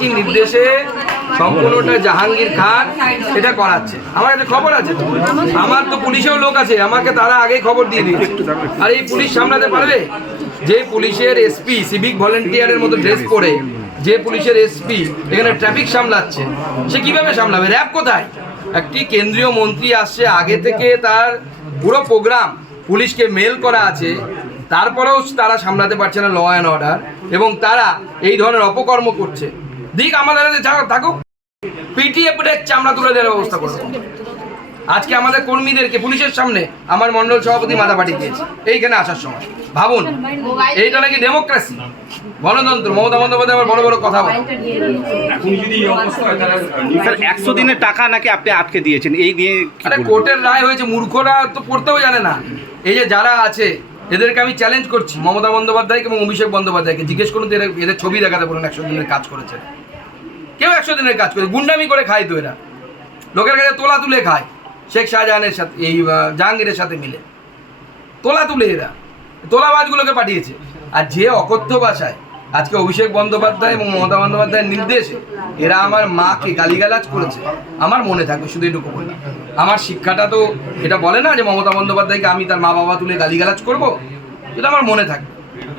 ডিআইজির নির্দেশে সম্পূর্ণটা জাহাঙ্গীর খান এটা করাচ্ছে। আমার কাছে খবর আছে তো, আমার তো পুলিশেও লোক আছে, আমাকে তারা আগেই খবর দিয়ে দিয়েছে। আর এই পুলিশ সামলাতে পারবে? যে পুলিশের এসপি সিভিক ভলেন্টিয়ারের মতো ড্রেস পরে যে পুলিশের এসপি এখানে ট্রাফিক সামলাচ্ছে, সে কিভাবে সামলাবে? র্যাব কোথায়? একটি কেন্দ্রীয় মন্ত্রী আসছে, আগে থেকে তার পুরো প্রোগ্রাম পুলিশকে মেল করা আছে, তারপরেও তারা সামলাতে পারছে না ল অ্যান্ড অর্ডার, এবং তারা এই ধরনের অপকর্ম করছে। দিক আমাদের থাকুক, পিটিএ পুটে চামড়া তুলে দেওয়ার ব্যবস্থা করবো। আজকে আমাদের কর্মীদেরকে পুলিশের সামনে আমার মন্ডল সভাপতি মাথা পাঠিয়ে দিয়েছে এইখানে আসার সময়। ভাবুন, এইটা নাকি ডেমোক্রেসি, গণতন্ত্র? মমতা বন্দ্যোপাধ্যায় আবার বড় বড় কথা বলে। এখন যদি এই অবস্থা হয় তাহলে 100 দিনের টাকা নাকি আপনি আটকে দিয়েছেন, এই নিয়ে আরে কোর্টের রায় হয়েছে, মূর্খরা তো পড়তেও জানে না। এই যে যারা আছে এদেরকে আমি চ্যালেঞ্জ করছি, মমতা বন্দ্যোপাধ্যায়কে এবং অভিষেক বন্দ্যোপাধ্যায়কে জিজ্ঞেস করুন তো এদের ছবি দেখাতে বলুন 100 দিনের কাজ করেছে। কেউ 100 দিনের কাজ করে? গুন্ডামি করে খায় তো এরা, লোকের কাছে তোলা তুলে খায়। শেখ শাহজাহানের সাথে এই জাহাঙ্গীরের সাথে মিলে তোলা তুলে এরা তোলাবাজগুলোকে পাঠিয়েছে। আর যে অকথ্য ভাষায় আজকে অভিষেক বন্দ্যোপাধ্যায় এবং মমতা বন্দ্যোপাধ্যায়ের নির্দেশে এরা আমার মাকে গালিগালাজ করেছে, আমার মনে থাকবে শুধু এটুকু বলে। আমার শিক্ষাটা তো এটা বলে না যে মমতা বন্দ্যোপাধ্যায়কে আমি তার মা বাবা তুলে গালিগালাজ করবো, এটা আমার মনে থাকবে।